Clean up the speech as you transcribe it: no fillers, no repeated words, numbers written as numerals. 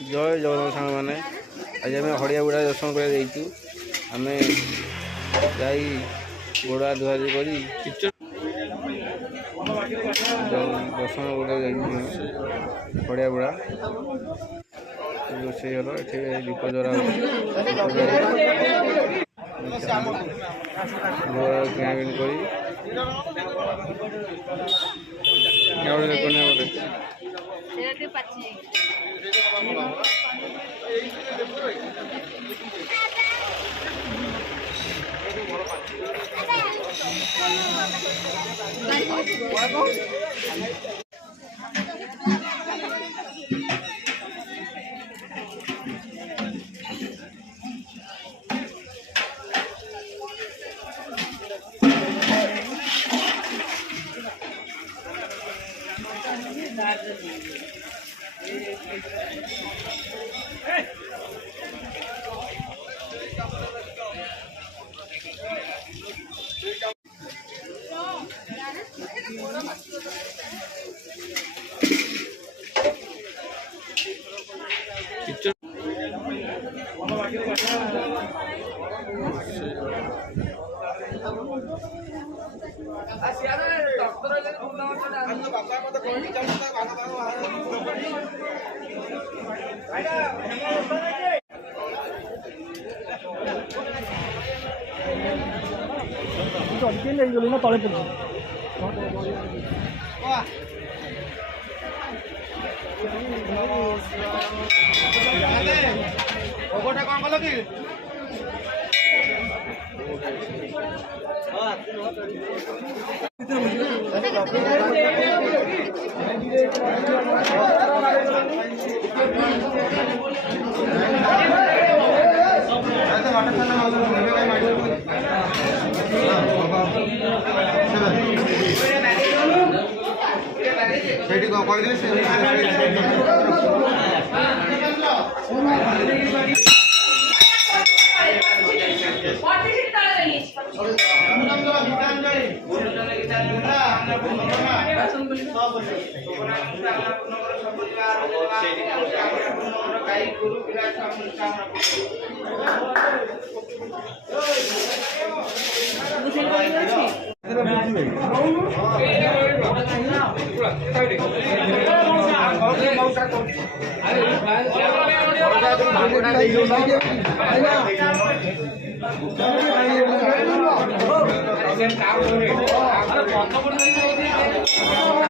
जय जगन्नाथ सांग मैंने आज आम हड़िया बुढ़ा दर्शन कर आम जा गोड़ा धुआधुई कर दर्शन हड़िया बुढ़ा रोषे घर ये दीप जरा किणाकिणी कर ना तले पड़े कौन कल कि